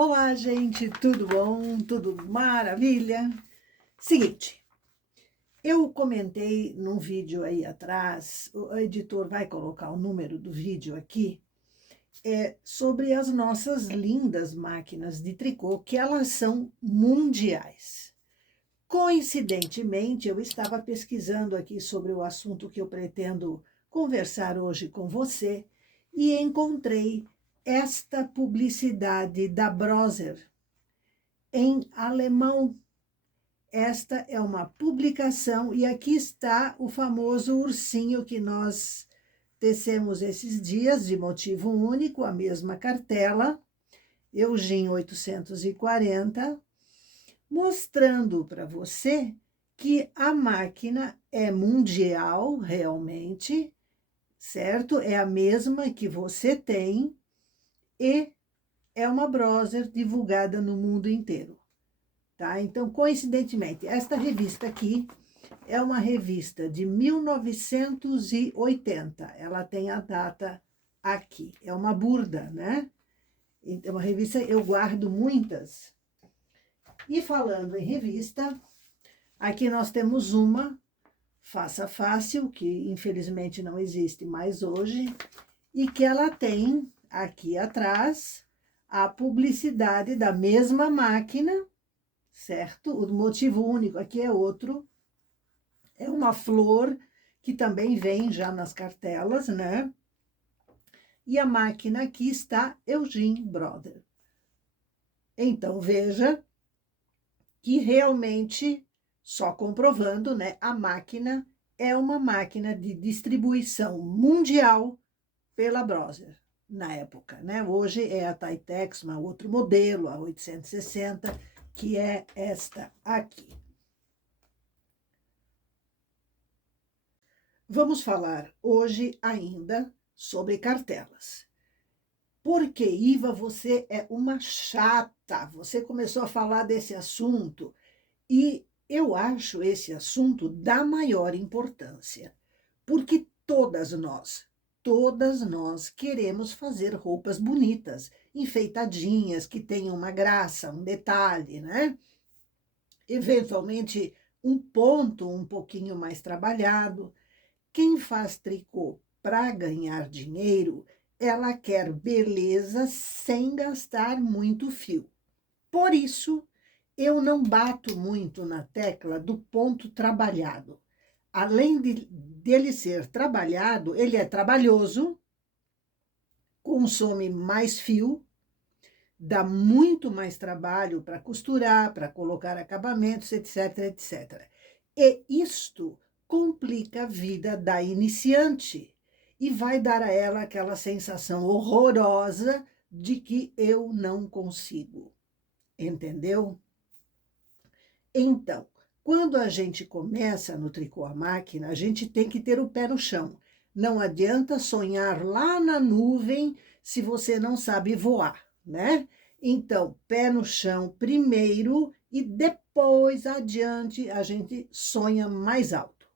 Olá, gente, tudo bom? Tudo maravilha? Seguinte, eu comentei num vídeo aí atrás, o editor vai colocar o número do vídeo aqui, sobre as nossas lindas máquinas de tricô, que elas são mundiais. Coincidentemente, eu estava pesquisando aqui sobre o assunto que eu pretendo conversar hoje com você e encontrei esta publicidade da Brother em alemão. Esta é uma publicação e aqui está o famoso ursinho que nós tecemos esses dias de motivo único, a mesma cartela, Eugene 840, mostrando para você que a máquina é mundial realmente, certo? É a mesma que você tem e é uma Brother divulgada no mundo inteiro. Tá? Então, coincidentemente, esta revista aqui é uma revista de 1980. Ela tem a data aqui. É uma burda, né? É uma revista, eu guardo muitas. E falando em revista, aqui nós temos uma, Faça Fácil, que infelizmente não existe mais hoje, e que ela tem aqui atrás a publicidade da mesma máquina, certo? O motivo único aqui é outro. É uma flor que também vem já nas cartelas, né? E a máquina aqui está Eugene Brother. Então, veja que realmente, só comprovando, né? A máquina é uma máquina de distribuição mundial pela Brother, na época, né? Hoje é a Titex, um outro modelo, a 860, que é esta aqui. Vamos falar hoje ainda sobre cartelas. Porque, Iva, você é uma chata. Você começou a falar desse assunto e eu acho esse assunto da maior importância. Porque todas nós queremos fazer roupas bonitas, enfeitadinhas, que tenham uma graça, um detalhe, né? Eventualmente, um ponto um pouquinho mais trabalhado. Quem faz tricô para ganhar dinheiro, ela quer beleza sem gastar muito fio. Por isso, eu não bato muito na tecla do ponto trabalhado. Além dele ser trabalhado, ele é trabalhoso, consome mais fio, dá muito mais trabalho para costurar, para colocar acabamentos, etc, etc. E isto complica a vida da iniciante e vai dar a ela aquela sensação horrorosa de que eu não consigo. Entendeu? Então, quando a gente começa no tricô à máquina, a gente tem que ter o pé no chão. Não adianta sonhar lá na nuvem se você não sabe voar, né? Então, pé no chão primeiro e depois adiante a gente sonha mais alto.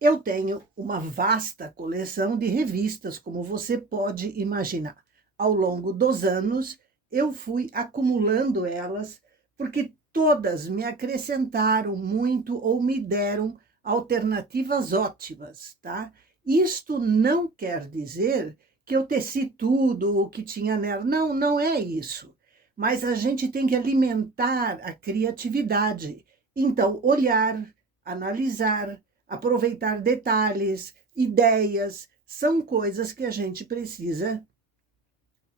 Eu tenho uma vasta coleção de revistas, como você pode imaginar. Ao longo dos anos, eu fui acumulando elas, porque todas me acrescentaram muito ou me deram alternativas ótimas, tá? Isto não quer dizer que eu teci tudo o que tinha nela. Não, não é isso. Mas a gente tem que alimentar a criatividade. Então, olhar, analisar, aproveitar detalhes, ideias, são coisas que a gente precisa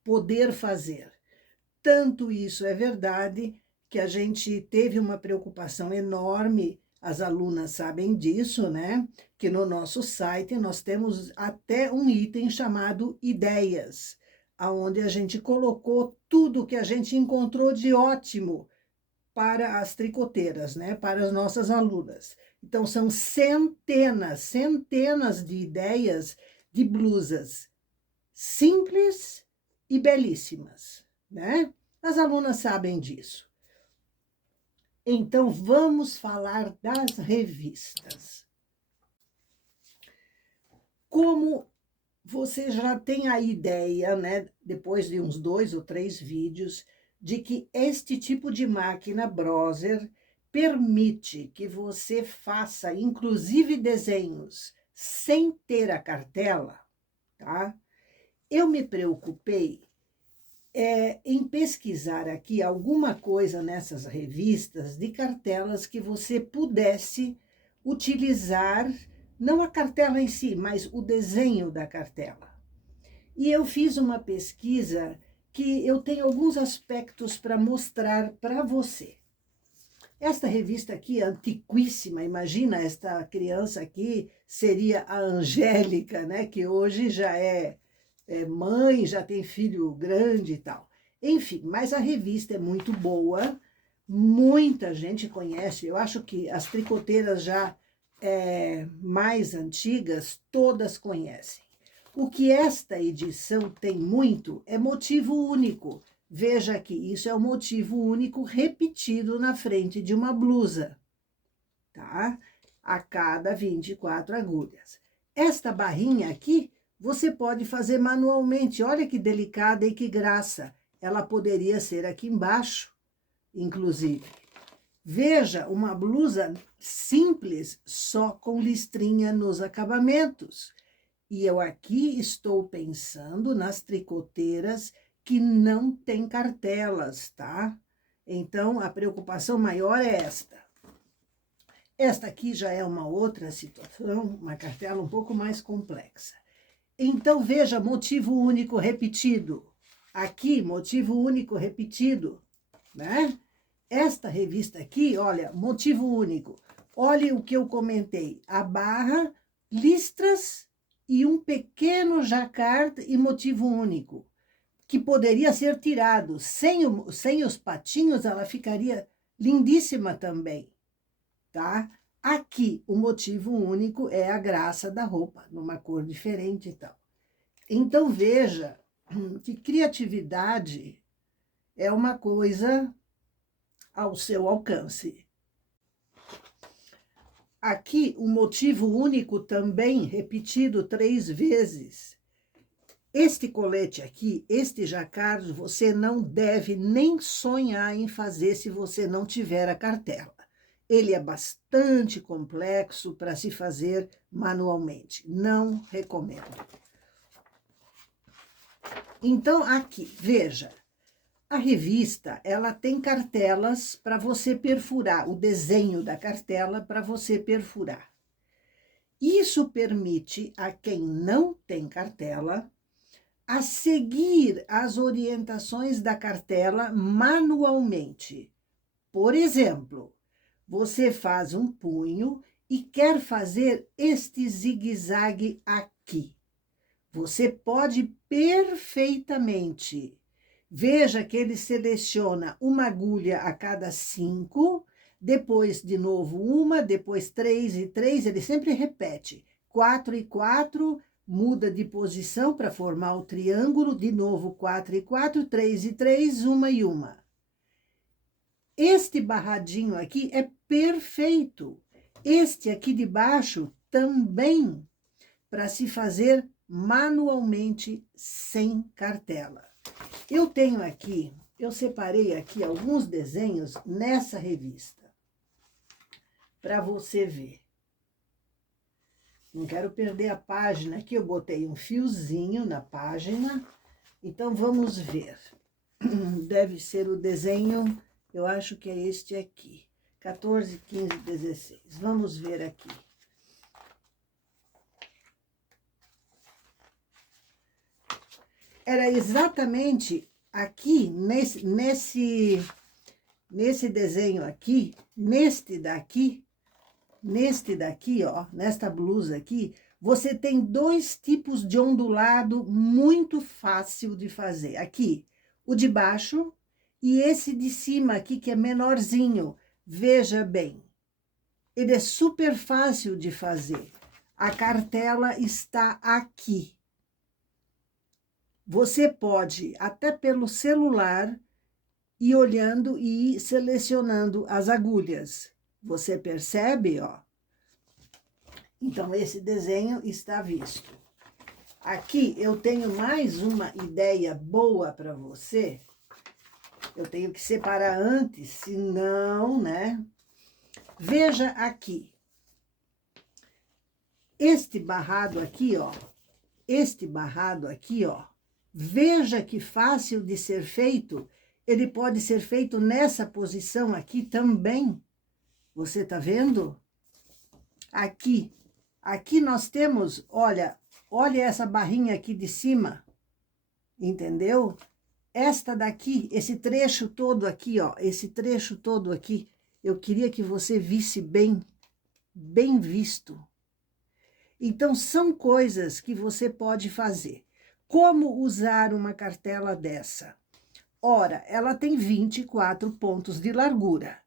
poder fazer. Tanto isso é verdade que a gente teve uma preocupação enorme, as alunas sabem disso, né? Que no nosso site nós temos até um item chamado ideias, aonde a gente colocou tudo que a gente encontrou de ótimo para as tricoteiras, né? Para as nossas alunas. Então, são centenas de ideias de blusas simples e belíssimas, né? As alunas sabem disso. Então, vamos falar das revistas. Como você já tem a ideia, né, depois de uns 2 ou 3 vídeos, de que este tipo de máquina Brother permite que você faça, inclusive, desenhos sem ter a cartela, tá? Eu me preocupei, em pesquisar aqui alguma coisa nessas revistas de cartelas que você pudesse utilizar, não a cartela em si, mas o desenho da cartela. E eu fiz uma pesquisa que eu tenho alguns aspectos para mostrar para você. Esta revista aqui é antiquíssima, imagina, esta criança aqui seria a Angélica, né, que hoje já é mãe, já tem filho grande e tal. Enfim, mas a revista é muito boa, muita gente conhece, eu acho que as tricoteiras já mais antigas, todas conhecem. O que esta edição tem muito é motivo único. Veja aqui, isso é um motivo único repetido na frente de uma blusa, tá? A cada 24 agulhas. Esta barrinha aqui, você pode fazer manualmente. Olha que delicada e que graça. Ela poderia ser aqui embaixo, inclusive. Veja, uma blusa simples, só com listrinha nos acabamentos. E eu aqui estou pensando nas tricoteiras que não têm cartelas, tá? Então, a preocupação maior é esta. Esta aqui já é uma outra situação, uma cartela um pouco mais complexa. Então, veja, motivo único repetido. Aqui, motivo único repetido, né? Esta revista aqui, olha, motivo único. Olha o que eu comentei. A barra, listras e um pequeno jacquard e motivo único, que poderia ser tirado. Sem os patinhos, ela ficaria lindíssima também, tá? Aqui, o motivo único é a graça da roupa, numa cor diferente e tal. Então, veja que criatividade é uma coisa ao seu alcance. Aqui, o motivo único também, repetido 3 vezes. Este colete aqui, este jacquard, você não deve nem sonhar em fazer se você não tiver a cartela. Ele é bastante complexo para se fazer manualmente. Não recomendo. Então, aqui, veja. A revista, ela tem cartelas para você perfurar, o desenho da cartela para você perfurar. Isso permite a quem não tem cartela a seguir as orientações da cartela manualmente. Por exemplo, você faz um punho e quer fazer este zigue-zague aqui. Você pode perfeitamente. Veja que ele seleciona uma agulha a cada 5, depois de novo uma, depois 3 e 3, ele sempre repete. 4 e 4, muda de posição para formar o triângulo, de novo 4 e 4, 3 e 3, 1 e 1. Este barradinho aqui é perfeito. Este aqui de baixo também, para se fazer manualmente sem cartela. Eu tenho aqui, eu separei aqui alguns desenhos nessa revista, para você ver. Não quero perder a página aqui, eu botei um fiozinho na página, então vamos ver. Deve ser o desenho, eu acho que é este aqui, 14, 15, 16. Vamos ver aqui. Era exatamente aqui, nesse desenho aqui, neste daqui, ó, nesta blusa aqui, você tem 2 tipos de ondulado muito fácil de fazer. Aqui, o de baixo e esse de cima aqui, que é menorzinho. Veja bem, ele é super fácil de fazer. A cartela está aqui. Você pode, até pelo celular, ir olhando e ir selecionando as agulhas. Você percebe, ó? Então, esse desenho está visto. Aqui eu tenho mais uma ideia boa para você. Eu tenho que separar antes, senão, né? Veja aqui. Este barrado aqui, ó. Este barrado aqui, ó. Veja que fácil de ser feito. Ele pode ser feito nessa posição aqui também. Você tá vendo? Aqui. Aqui nós temos, olha essa barrinha aqui de cima. Entendeu? Esta daqui, esse trecho todo aqui, ó. Esse trecho todo aqui. Eu queria que você visse bem, bem visto. Então, são coisas que você pode fazer. Como usar uma cartela dessa? Ora, ela tem 24 pontos de largura.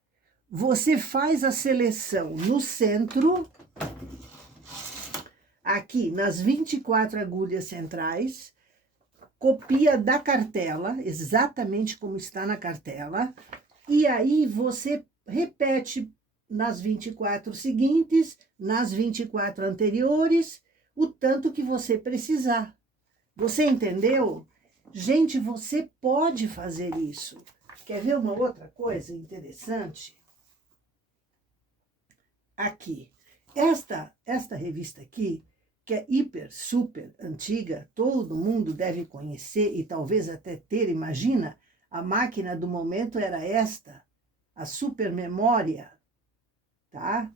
Você faz a seleção no centro, aqui nas 24 agulhas centrais, copia da cartela, exatamente como está na cartela, e aí você repete nas 24 seguintes, nas 24 anteriores, o tanto que você precisar. Você entendeu? Gente, você pode fazer isso. Quer ver uma outra coisa interessante? Aqui. Esta revista aqui, que é hiper, super antiga, todo mundo deve conhecer e talvez até ter, imagina, a máquina do momento era esta, a supermemória, tá?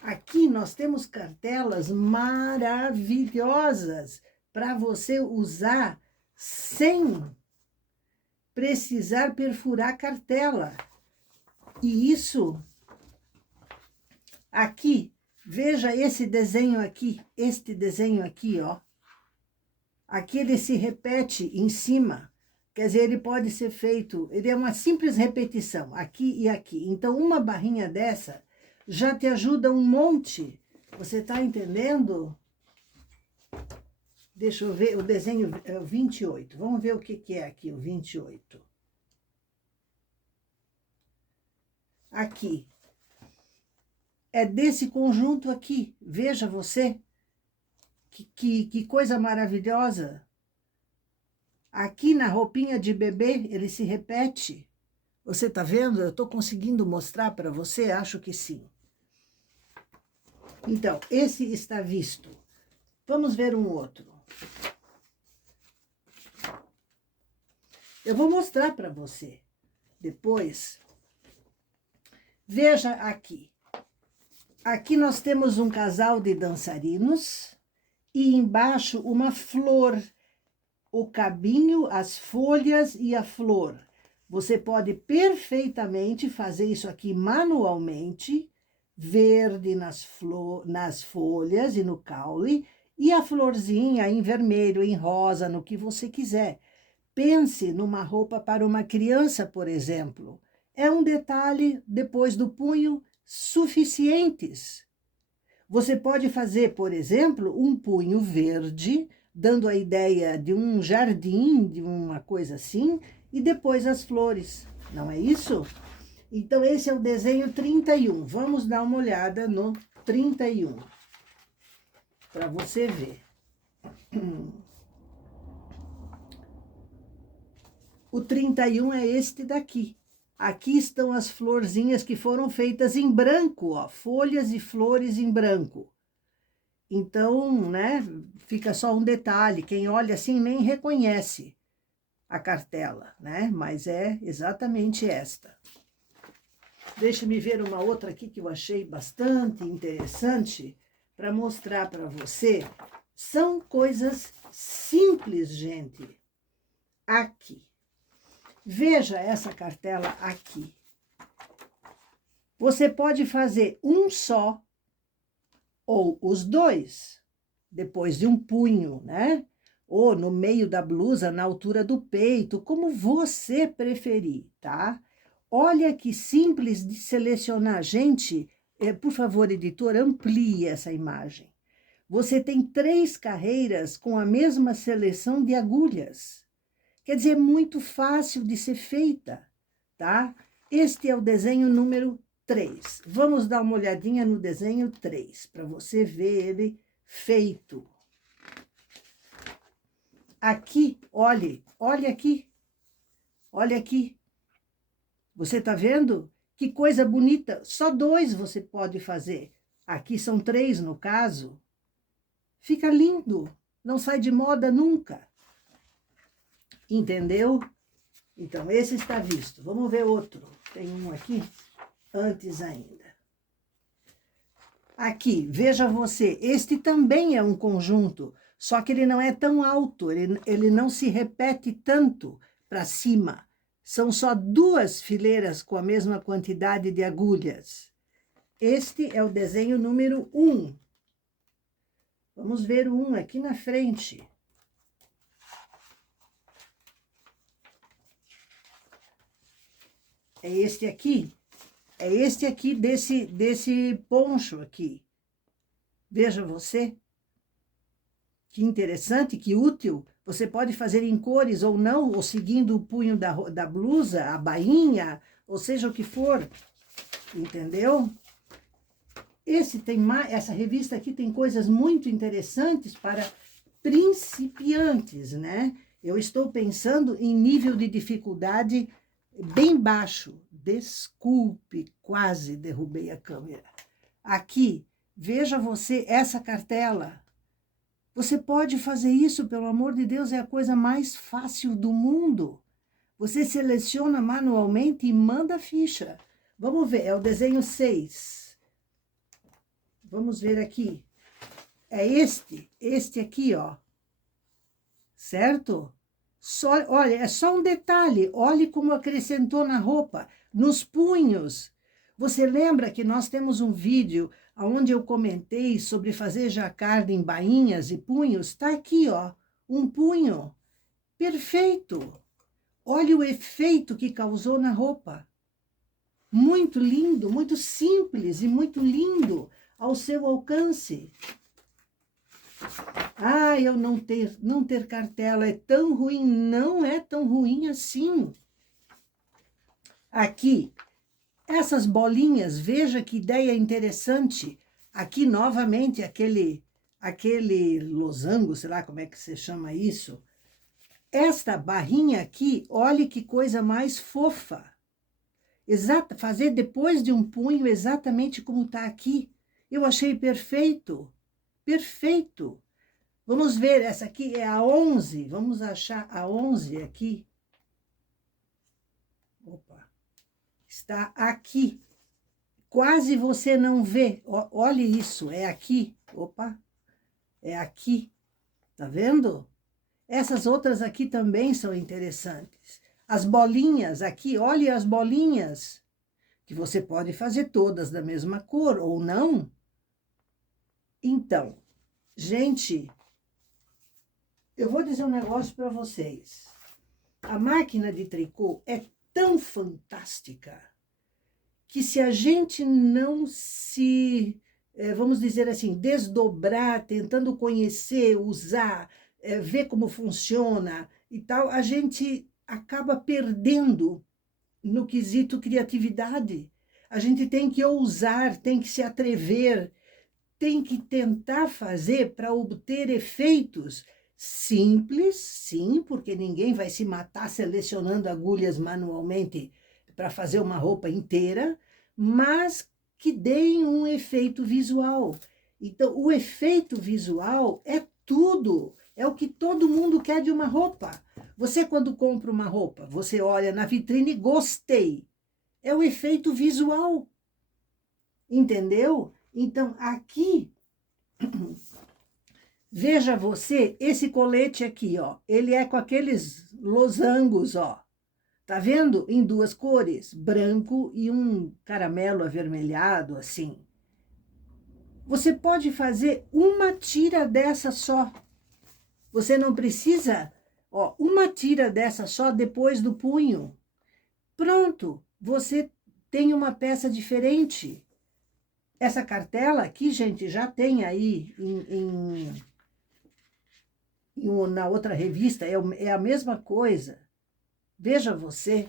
Aqui nós temos cartelas maravilhosas para você usar sem precisar perfurar a cartela. E isso, aqui, veja esse desenho aqui, este desenho aqui, ó. Aqui ele se repete em cima. Quer dizer, ele pode ser feito, ele é uma simples repetição, aqui e aqui. Então, uma barrinha dessa já te ajuda um monte. Você tá entendendo? Deixa eu ver, o desenho é o 28. Vamos ver o que é aqui, o 28. Aqui. É desse conjunto aqui. Veja você. Que coisa maravilhosa. Aqui na roupinha de bebê, ele se repete. Você tá vendo? Eu tô conseguindo mostrar para você? Acho que sim. Então, esse está visto. Vamos ver um outro. Eu vou mostrar para você depois. Veja aqui. Aqui nós temos um casal de dançarinos e embaixo uma flor. O cabinho, as folhas e a flor. Você pode perfeitamente fazer isso aqui manualmente, verde nas folhas e no caule, e a florzinha em vermelho, em rosa, no que você quiser. Pense numa roupa para uma criança, por exemplo. É um detalhe, depois do punho, suficientes. Você pode fazer, por exemplo, um punho verde, dando a ideia de um jardim, de uma coisa assim, e depois as flores, não é isso? Então, esse é o desenho 31. Vamos dar uma olhada no 31, para você ver. O 31 é este daqui. Aqui estão as florzinhas que foram feitas em branco, ó, folhas e flores em branco. Então, né, fica só um detalhe, quem olha assim nem reconhece a cartela, né, mas é exatamente esta. Deixa-me ver uma outra aqui que eu achei bastante interessante para mostrar para você. São coisas simples, gente. Aqui. Veja essa cartela aqui. Você pode fazer um só ou os dois, depois de um punho, né? Ou no meio da blusa, na altura do peito, como você preferir, tá? Olha que simples de selecionar. Gente, por favor, editor, amplie essa imagem. Você tem 3 carreiras com a mesma seleção de agulhas. Quer dizer, muito fácil de ser feita, tá? Este é o desenho número 3. Vamos dar uma olhadinha no desenho 3, para você ver ele feito. aqui, olhe aqui, olha aqui. Você tá vendo? Que coisa bonita. Só 2 você pode fazer. Aqui são 3 no caso. Fica lindo. Não sai de moda nunca. Entendeu? Então, esse está visto. Vamos ver outro. Tem um aqui, antes ainda. Aqui, veja você, este também é um conjunto, só que ele não é tão alto, ele não se repete tanto para cima. São só 2 fileiras com a mesma quantidade de agulhas. Este é o desenho número 1. Vamos ver o 1 aqui na frente. É este aqui. É este aqui desse poncho aqui. Veja você. Que interessante, que útil. Você pode fazer em cores ou não, ou seguindo o punho da blusa, a bainha, ou seja o que for. Entendeu? Essa revista aqui tem coisas muito interessantes para principiantes, né? Eu estou pensando em nível de dificuldade bem baixo. Desculpe, quase derrubei a câmera. Aqui, veja você essa cartela. Você pode fazer isso, pelo amor de Deus, é a coisa mais fácil do mundo. Você seleciona manualmente e manda a ficha. Vamos ver, é o desenho 6. Vamos ver aqui. É este aqui, ó. Certo? Olha, é só um detalhe. Olhe como acrescentou na roupa, nos punhos. Você lembra que nós temos um vídeo onde eu comentei sobre fazer jacquard em bainhas e punhos? Está aqui, ó, um punho. Perfeito. Olha o efeito que causou na roupa. Muito lindo, muito simples e muito lindo ao seu alcance. Ah, eu não ter cartela é tão ruim. Não é tão ruim assim. Aqui, essas bolinhas, veja que ideia interessante. Aqui, novamente, aquele losango, sei lá como é que se chama isso. Esta barrinha aqui, olhe que coisa mais fofa. Fazer depois de um punho exatamente como está aqui. Eu achei perfeito. Perfeito. Vamos ver, essa aqui é a 11. Vamos achar a 11 aqui. Opa. Está aqui. Quase você não vê. Olhe isso, é aqui. Opa. É aqui. Tá vendo? Essas outras aqui também são interessantes. As bolinhas aqui, olhe as bolinhas. Que você pode fazer todas da mesma cor ou não. Então, gente, eu vou dizer um negócio para vocês. A máquina de tricô é tão fantástica que se a gente não se, vamos dizer assim, desdobrar, tentando conhecer, usar, ver como funciona e tal, a gente acaba perdendo no quesito criatividade. A gente tem que ousar, tem que se atrever, tem que tentar fazer para obter efeitos simples, sim, porque ninguém vai se matar selecionando agulhas manualmente para fazer uma roupa inteira, mas que deem um efeito visual. Então, o efeito visual é tudo, é o que todo mundo quer de uma roupa. Você, quando compra uma roupa, você olha na vitrine, gostei. É o efeito visual. Entendeu? Então, aqui, veja você, esse colete aqui, ó, ele é com aqueles losangos, ó. Tá vendo? Em 2 cores, branco e um caramelo avermelhado, assim. Você pode fazer uma tira dessa só. Você não precisa, ó, uma tira dessa só depois do punho. Pronto, você tem uma peça diferente. Essa cartela aqui, gente, já tem aí na outra revista, é a mesma coisa. Veja você.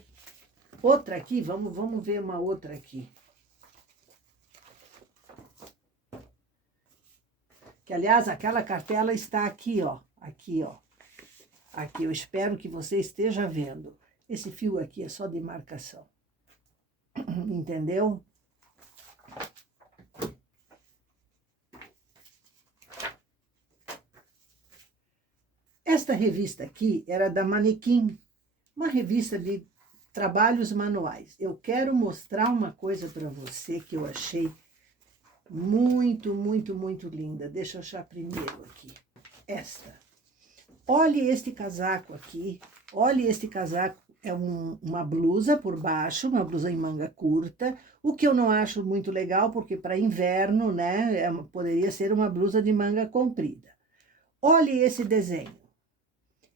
Outra aqui, vamos ver uma outra aqui. Que, aliás, aquela cartela está aqui, ó. Aqui, ó. Aqui, eu espero que você esteja vendo. Esse fio aqui é só de marcação. Entendeu? Esta revista aqui era da Manequim, uma revista de trabalhos manuais. Eu quero mostrar uma coisa para você que eu achei muito, muito, muito linda. Deixa eu achar primeiro aqui. Esta. Olhe este casaco aqui. Olhe este casaco. É uma blusa por baixo, uma blusa em manga curta, o que eu não acho muito legal, porque para inverno, né, poderia ser uma blusa de manga comprida. Olhe esse desenho.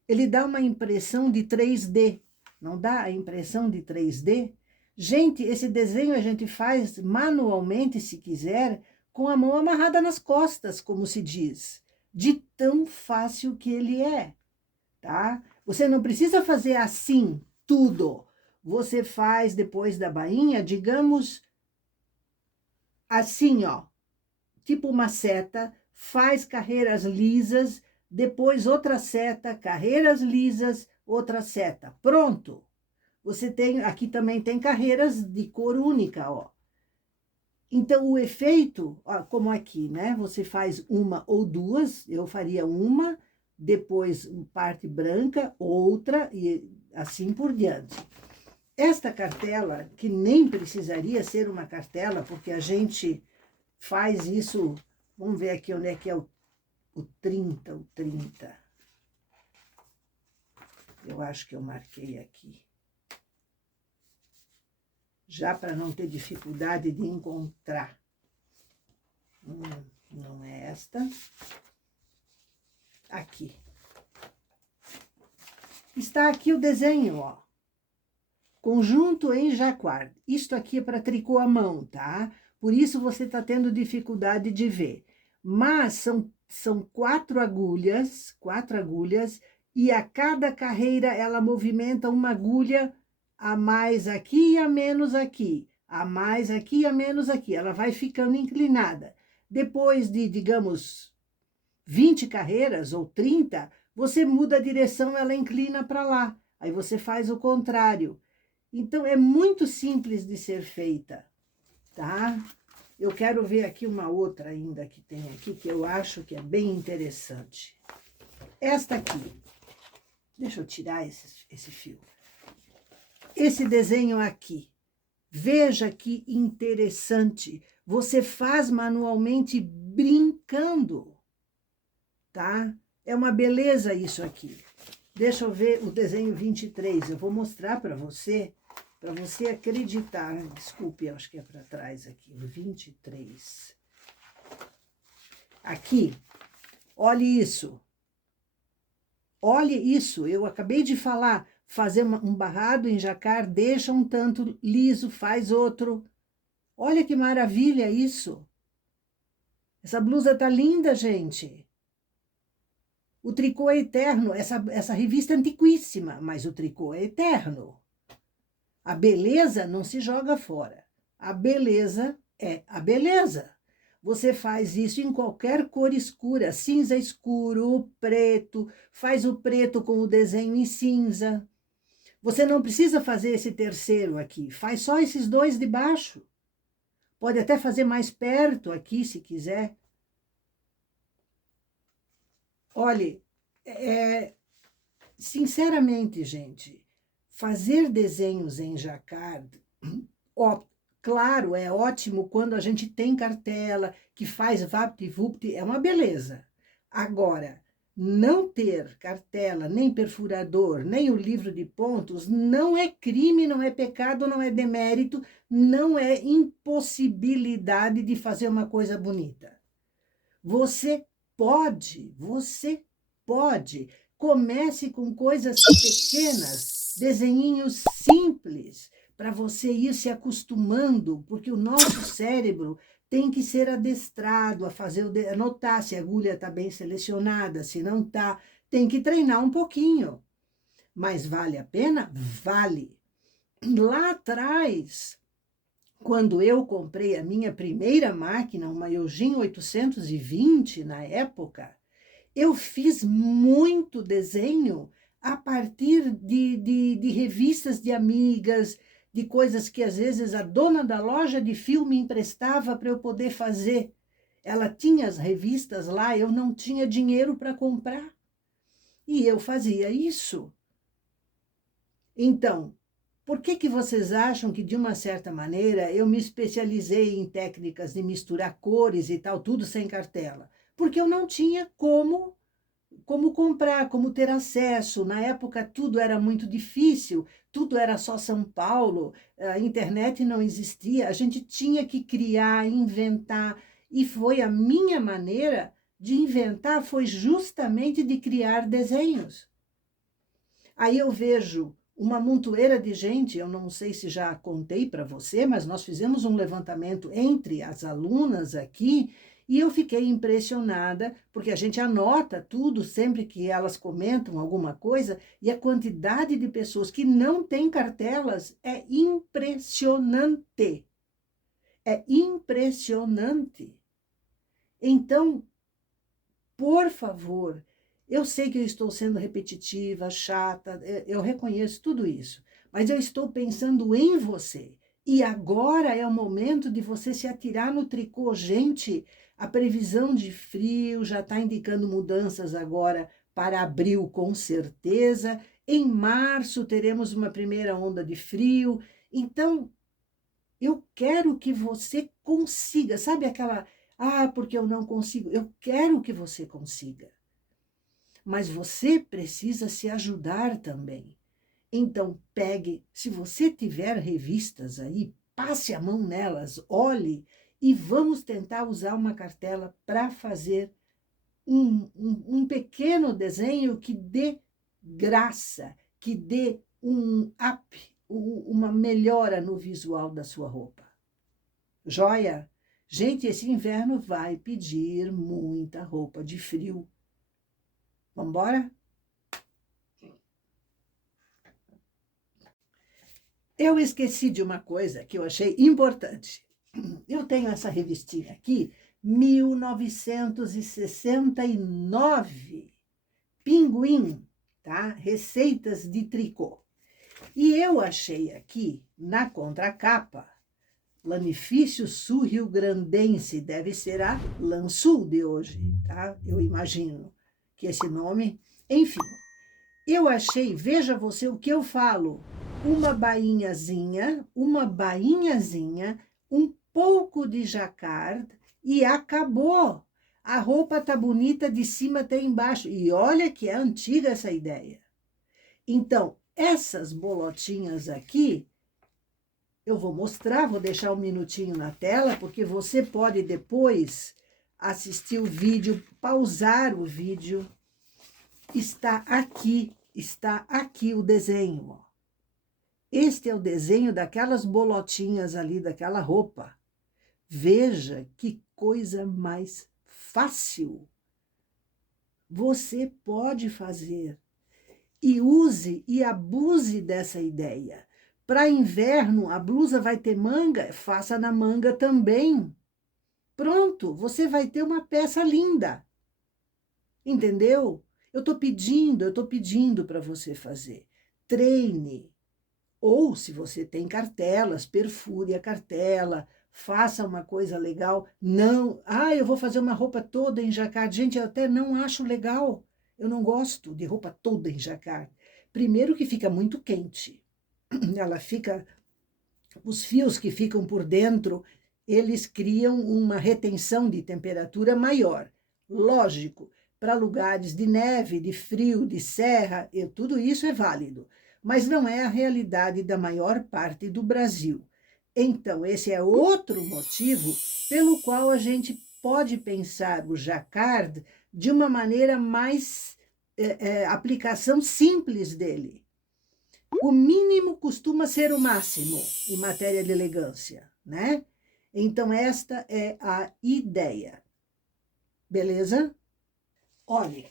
Ele dá uma impressão de 3D, não dá a impressão de 3D? Gente, esse desenho a gente faz manualmente, se quiser, com a mão amarrada nas costas, como se diz, de tão fácil que ele é, tá? Você não precisa fazer assim, tudo. Você faz depois da bainha, digamos, assim, ó, tipo uma seta, faz carreiras lisas, depois outra seta, carreiras lisas, outra seta. Pronto! Você tem, aqui também tem carreiras de cor única, ó. Então, o efeito, ó, como aqui, né? Você faz uma ou duas, eu faria uma, depois parte branca, outra, e assim por diante. Esta cartela, que nem precisaria ser uma cartela, porque a gente faz isso, vamos ver aqui onde é que é o 30, o 30. Eu acho que eu marquei aqui. Já para não ter dificuldade de encontrar. Não é esta. Aqui. Está aqui o desenho, ó. Conjunto em jacquard. Isto aqui é para tricô à mão, tá? Por isso você está tendo dificuldade de ver. Mas são quatro agulhas, e a cada carreira ela movimenta uma agulha a mais aqui e a menos aqui, a mais aqui e a menos aqui. Ela vai ficando inclinada. Depois de, digamos, 20 carreiras ou 30, você muda a direção, ela inclina para lá. Aí você faz o contrário. Então, é muito simples de ser feita, tá? Eu quero ver aqui uma outra ainda que tem aqui, que eu acho que é bem interessante. Esta aqui. Deixa eu tirar esse fio. Esse desenho aqui. Veja que interessante. Você faz manualmente brincando, tá? É uma beleza isso aqui. Deixa eu ver o desenho 23. Eu vou mostrar para você acreditar. Desculpe, acho que é para trás aqui. O 23. Aqui, olhe isso. Olhe isso, eu acabei de falar. Fazer um barrado em jacquard, deixa um tanto liso, faz outro. Olha que maravilha isso. Essa blusa tá linda, gente. O tricô é eterno. Essa revista é antiquíssima, mas o tricô é eterno. A beleza não se joga fora. A beleza é a beleza. Você faz isso em qualquer cor escura, cinza escuro, preto, faz o preto com o desenho em cinza. Você não precisa fazer esse terceiro aqui, faz só esses dois de baixo. Pode até fazer mais perto aqui, se quiser. Olhe, sinceramente, gente, fazer desenhos em jacquard, ó, claro, é ótimo quando a gente tem cartela, que faz vapt-vupt, é uma beleza. Agora, não ter cartela, nem perfurador, nem o livro de pontos, não é crime, não é pecado, não é demérito, não é impossibilidade de fazer uma coisa bonita. Você pode. Comece com coisas pequenas, desenhinhos simples, para você ir se acostumando, porque o nosso cérebro tem que ser adestrado a fazer, a notar se a agulha está bem selecionada, se não está. Tem que treinar um pouquinho. Mas vale a pena? Vale. Lá atrás, quando eu comprei a minha primeira máquina, uma Eugene 820 na época, eu fiz muito desenho a partir de revistas de amigas, de coisas que às vezes a dona da loja de filme emprestava para eu poder fazer. Ela tinha as revistas lá, eu não tinha dinheiro para comprar. E eu fazia isso. Então, por que vocês acham que, de uma certa maneira, eu me especializei em técnicas de misturar cores e tal, tudo sem cartela? Porque eu não tinha como comprar, como ter acesso. Na época, tudo era muito difícil, tudo era só São Paulo, a internet não existia, a gente tinha que criar, inventar, e foi a minha maneira de inventar, foi justamente de criar desenhos. Aí eu vejo uma montoeira de gente, eu não sei se já contei para você, mas nós fizemos um levantamento entre as alunas aqui e eu fiquei impressionada, porque a gente anota tudo sempre que elas comentam alguma coisa, e a quantidade de pessoas que não têm cartelas é impressionante. É impressionante. Então, por favor, eu sei que eu estou sendo repetitiva, chata, eu reconheço tudo isso, mas eu estou pensando em você. E agora é o momento de você se atirar no tricô. Gente, a previsão de frio já está indicando mudanças agora para abril, com certeza. Em março teremos uma primeira onda de frio. Então, eu quero que você consiga, sabe aquela, porque eu não consigo. Eu quero que você consiga. Mas você precisa se ajudar também. Então, pegue, se você tiver revistas aí, passe a mão nelas, olhe e vamos tentar usar uma cartela para fazer um pequeno desenho que dê graça, que dê um up, uma melhora no visual da sua roupa. Joia? Gente, esse inverno vai pedir muita roupa de frio. Vamos embora? Eu esqueci de uma coisa que eu achei importante. Eu tenho essa revistinha aqui, 1969, Pinguim, tá? Receitas de tricô. E eu achei aqui, na contracapa, Lanifício Sul-Rio-Grandense, deve ser a Lansul de hoje, tá? Eu imagino que esse nome... Enfim, eu achei, veja você o que eu falo, uma bainhazinha, um pouco de jacquard e acabou. A roupa tá bonita de cima até embaixo. E olha que é antiga essa ideia. Então, essas bolotinhas aqui, eu vou mostrar, vou deixar um minutinho na tela, porque você pode depois assistir o vídeo, pausar o vídeo. Está aqui o desenho. Ó. Este é o desenho daquelas bolotinhas ali, daquela roupa. Veja que coisa mais fácil. Você pode fazer. E use e abuse dessa ideia. Para inverno, a blusa vai ter manga, faça na manga também. Pronto, você vai ter uma peça linda. Entendeu? Eu estou pedindo para você fazer. Treine. Ou, se você tem cartelas, perfure a cartela, faça uma coisa legal. Não, eu vou fazer uma roupa toda em jacquard. Gente, eu até não acho legal. Eu não gosto de roupa toda em jacquard. Primeiro que fica muito quente. Ela fica, os fios que ficam por dentro, eles criam uma retenção de temperatura maior. Lógico, para lugares de neve, de frio, de serra, tudo isso é válido, mas não é a realidade da maior parte do Brasil. Então, esse é outro motivo pelo qual a gente pode pensar o jacquard de uma maneira mais, aplicação simples dele. O mínimo costuma ser o máximo em matéria de elegância, né? Então, esta é a ideia. Beleza? Olha,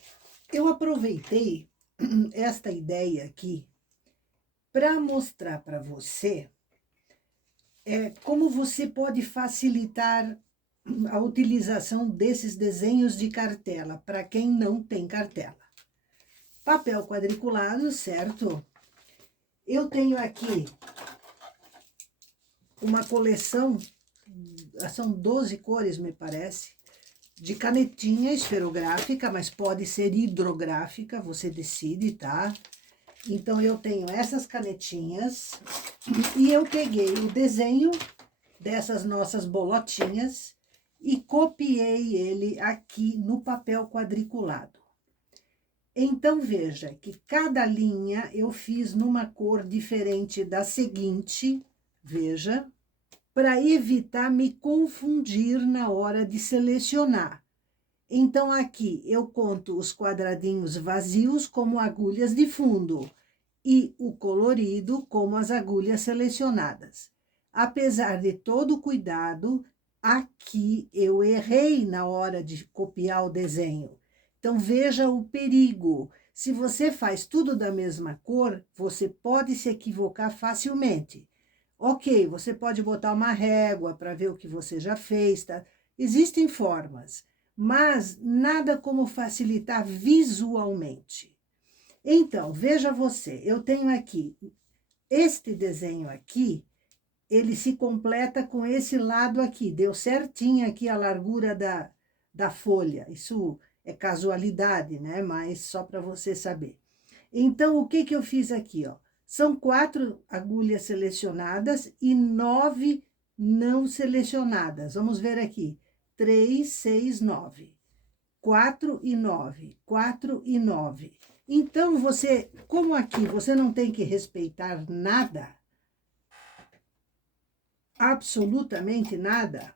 eu aproveitei esta ideia aqui para mostrar para você como você pode facilitar a utilização desses desenhos de cartela para quem não tem cartela. Papel quadriculado, certo? Eu tenho aqui uma coleção, são 12 cores, me parece, de canetinha esferográfica, mas pode ser hidrográfica, você decide, tá? Então, eu tenho essas canetinhas e eu peguei o desenho dessas nossas bolotinhas e copiei ele aqui no papel quadriculado. Então, veja que cada linha eu fiz numa cor diferente da seguinte, veja, para evitar me confundir na hora de selecionar. Então, aqui eu conto os quadradinhos vazios como agulhas de fundo e o colorido como as agulhas selecionadas. Apesar de todo o cuidado, aqui eu errei na hora de copiar o desenho. Então, veja o perigo. Se você faz tudo da mesma cor, você pode se equivocar facilmente. Ok, você pode botar uma régua para ver o que você já fez, tá? Existem formas, mas nada como facilitar visualmente. Então, veja você, eu tenho aqui, este desenho aqui, ele se completa com esse lado aqui, deu certinho aqui a largura da folha. Isso é casualidade, né? Mas só para você saber. Então, o que eu fiz aqui, ó? São 4 agulhas selecionadas e 9 não selecionadas. Vamos ver aqui. 3, 6, 9. 4 e 9. 4 e 9. Então, você, como aqui você não tem que respeitar nada, absolutamente nada,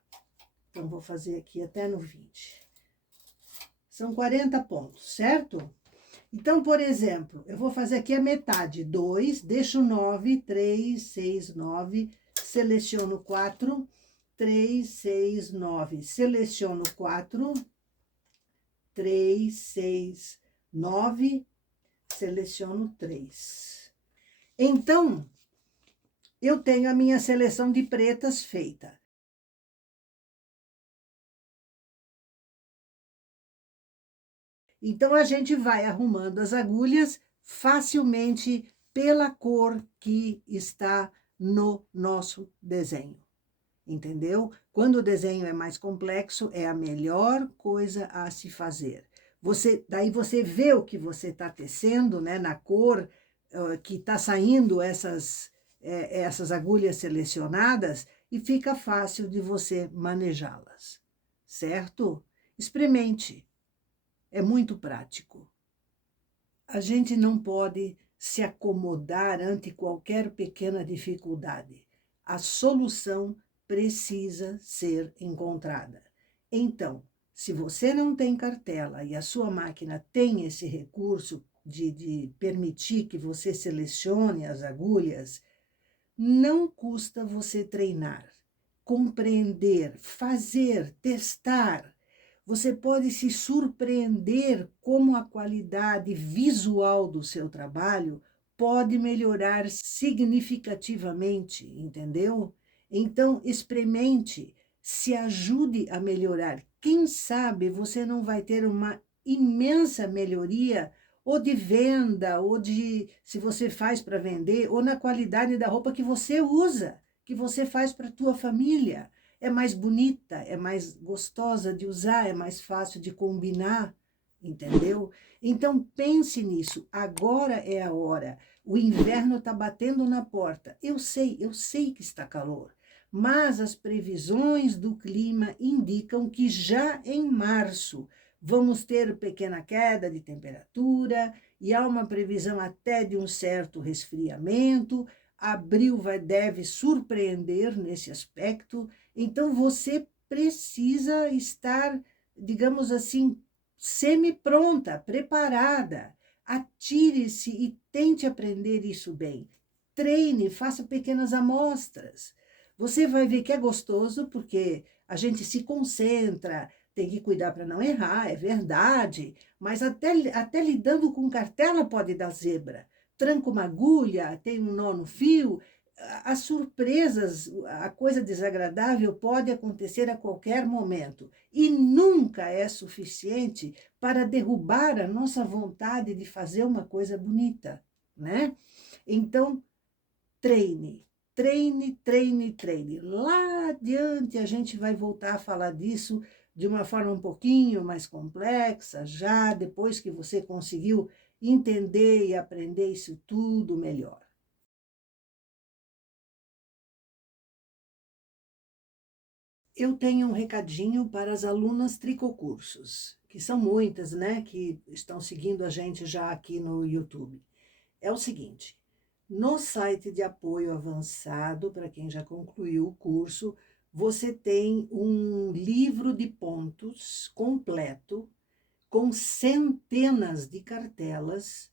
então, vou fazer aqui até no 20. São 40 pontos, certo? Então, por exemplo, eu vou fazer aqui a metade, 2, deixo 9, 3, 6, 9, seleciono 4, 3, 6, 9, seleciono 4, 3, 6, 9, seleciono 3. Então, eu tenho a minha seleção de pretas feita. Então, a gente vai arrumando as agulhas facilmente pela cor que está no nosso desenho, entendeu? Quando o desenho é mais complexo, é a melhor coisa a se fazer. Daí você vê o que você está tecendo, né, na cor que está saindo essas agulhas selecionadas e fica fácil de você manejá-las, certo? Experimente. É muito prático. A gente não pode se acomodar ante qualquer pequena dificuldade. A solução precisa ser encontrada. Então, se você não tem cartela e a sua máquina tem esse recurso de permitir que você selecione as agulhas, não custa você treinar, compreender, fazer, testar. Você pode se surpreender como a qualidade visual do seu trabalho pode melhorar significativamente, entendeu? Então, experimente, se ajude a melhorar. Quem sabe você não vai ter uma imensa melhoria ou de venda, ou de se você faz para vender, ou na qualidade da roupa que você usa, que você faz para a tua família. É mais bonita, é mais gostosa de usar, é mais fácil de combinar, entendeu? Então pense nisso, agora é a hora. O inverno está batendo na porta. Eu sei que está calor, mas as previsões do clima indicam que já em março vamos ter pequena queda de temperatura e há uma previsão até de um certo resfriamento. Abril deve surpreender nesse aspecto. Então, você precisa estar, digamos assim, semi-pronta, preparada. Atire-se e tente aprender isso bem. Treine, faça pequenas amostras. Você vai ver que é gostoso, porque a gente se concentra, tem que cuidar para não errar, é verdade, mas até lidando com cartela pode dar zebra. Tranca uma agulha, tem um nó no fio, as surpresas, a coisa desagradável pode acontecer a qualquer momento e nunca é suficiente para derrubar a nossa vontade de fazer uma coisa bonita, né? Então, treine, treine, treine, treine. Lá adiante a gente vai voltar a falar disso de uma forma um pouquinho mais complexa, já depois que você conseguiu entender e aprender isso tudo melhor. Eu tenho um recadinho para as alunas tricocursos, que são muitas, né, que estão seguindo a gente já aqui no YouTube. É o seguinte, no site de apoio avançado, para quem já concluiu o curso, você tem um livro de pontos completo, com centenas de cartelas,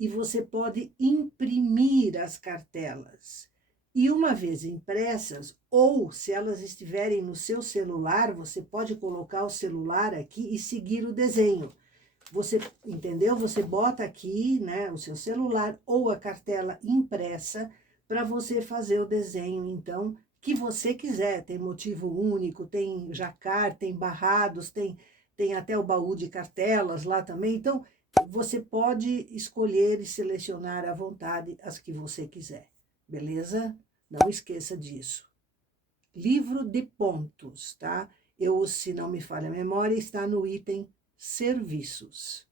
e você pode imprimir as cartelas. E uma vez impressas, ou se elas estiverem no seu celular, você pode colocar o celular aqui e seguir o desenho. Você entendeu? Você bota aqui, né, o seu celular ou a cartela impressa para você fazer o desenho, então, que você quiser. Tem motivo único, tem jacar, tem barrados, tem até o baú de cartelas lá também. Então, você pode escolher e selecionar à vontade as que você quiser, beleza? Não esqueça disso. Livro de pontos, tá? Eu, se não me falha a memória, está no item serviços.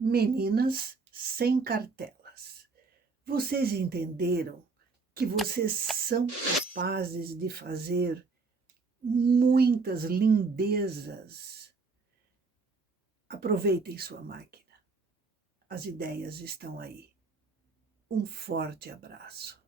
Meninas sem cartelas. Vocês entenderam que vocês são capazes de fazer muitas lindezas? Aproveitem sua máquina. As ideias estão aí. Um forte abraço.